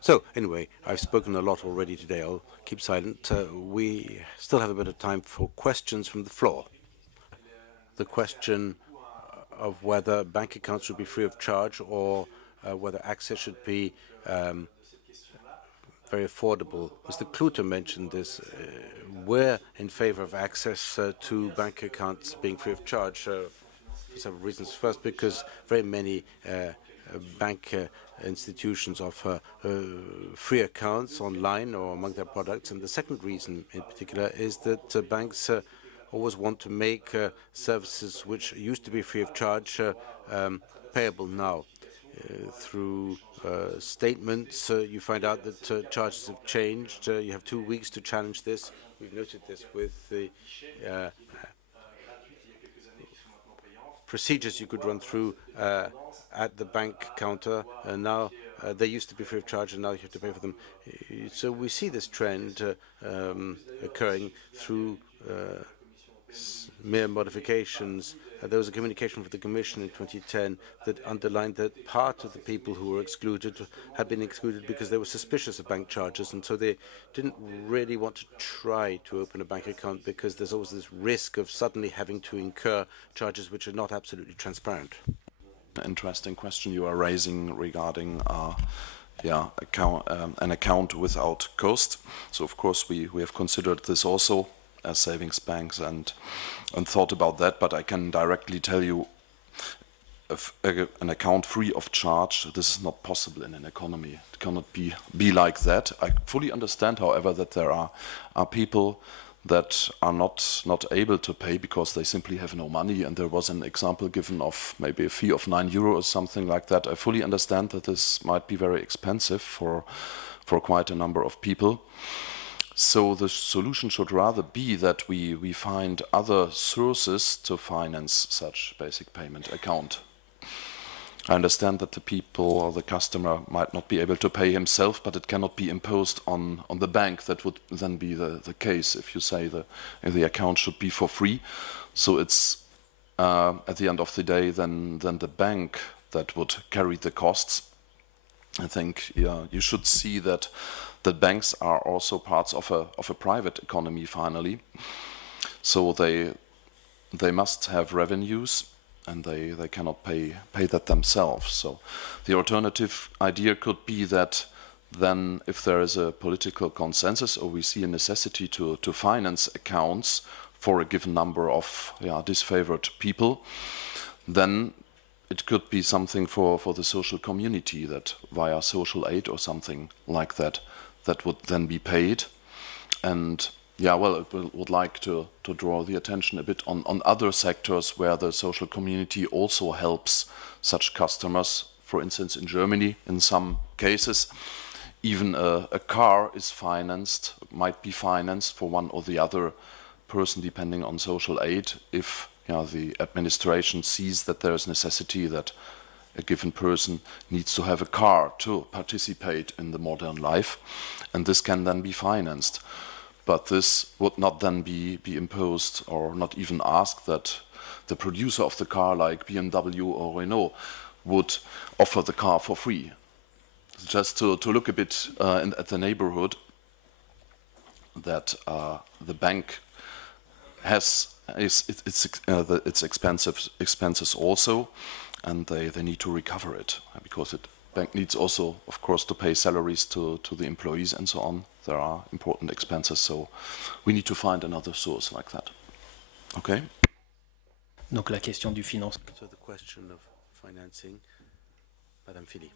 So, anyway, I've spoken a lot already today. I'll keep silent. We still have a bit of time for questions from the floor. The question of whether bank accounts should be free of charge or whether access should be very affordable. Mr. Klute mentioned this. We're in favor of access to bank accounts being free of charge for several reasons. First, because very many bank institutions offer free accounts online or among their products. And the second reason in particular is that banks always want to make services which used to be free of charge payable now. Through statements, you find out that charges have changed. You have 2 weeks to challenge this. We've noted this with the procedures you could run through at the bank counter. Now they used to be free of charge, and now you have to pay for them. So we see this trend occurring through mere modifications. There was a communication from the Commission in 2010 that underlined that part of the people who were excluded had been excluded because they were suspicious of bank charges, and so they didn't really want to try to open a bank account because there's always this risk of suddenly having to incur charges which are not absolutely transparent. Interesting question you are raising regarding an account without cost. So of course we have considered this also as savings banks and thought about that, but I can directly tell you if an account free of charge, this is not possible in an economy. It cannot be like that. I fully understand, however, that there are people that are not able to pay because they simply have no money, and there was an example given of maybe a fee of €9 or something like that. I fully understand that this might be very expensive for quite a number of people. So the solution should rather be that we find other sources to finance such basic payment account. I understand that the people or the customer might not be able to pay himself, but it cannot be imposed on the bank. That would then be the case if you say the account should be for free. So it's at the end of the day then the bank that would carry the costs. I think you should see that banks are also parts of a private economy finally. So they must have revenues, and they cannot pay that themselves. So the alternative idea could be that then if there is a political consensus or we see a necessity to finance accounts for a given number of disfavored people, then it could be something for the social community that via social aid or something like that would then be paid. And would like to draw the attention a bit on other sectors where the social community also helps such customers. For instance, in Germany, in some cases, even a car is financed, might be financed for one or the other person depending on social aid if the administration sees that there is necessity that a given person needs to have a car to participate in the modern life, and this can then be financed. But this would not then be imposed or not even asked that the producer of the car like BMW or Renault would offer the car for free. Just to look a bit at the neighborhood, that the bank has its expenses also, and they need to recover it because the bank needs also, of course, to pay salaries to the employees and so on. There are important expenses, so we need to find another source like that. Okay. Donc la question du financement. So the question of financing, Madame Philly.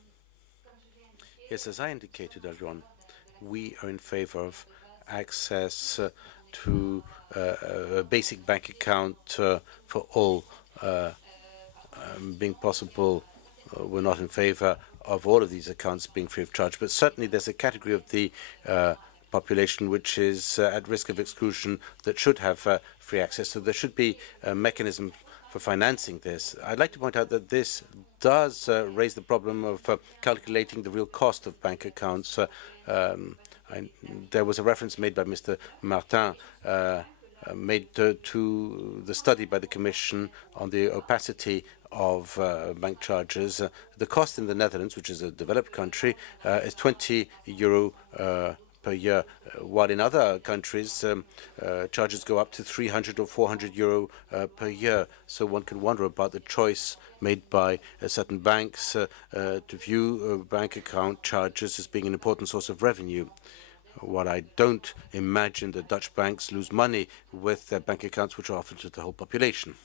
Yes, as I indicated earlier on, we are in favor of access to a basic bank account for all being possible. We're not in favor of all of these accounts being free of charge, but certainly there's a category of the population which is at risk of exclusion that should have free access. So there should be a mechanism for financing this. I'd like to point out that this does raise the problem of calculating the real cost of bank accounts. There was a reference made by Mr. Martin made to the study by the Commission on the opacity of bank charges. The cost in the Netherlands, which is a developed country, is €20 per year, while in other countries charges go up to 300 or 400 euro per year. So one can wonder about the choice made by certain banks to view bank account charges as being an important source of revenue. While I don't imagine that Dutch banks lose money with their bank accounts which are offered to the whole population.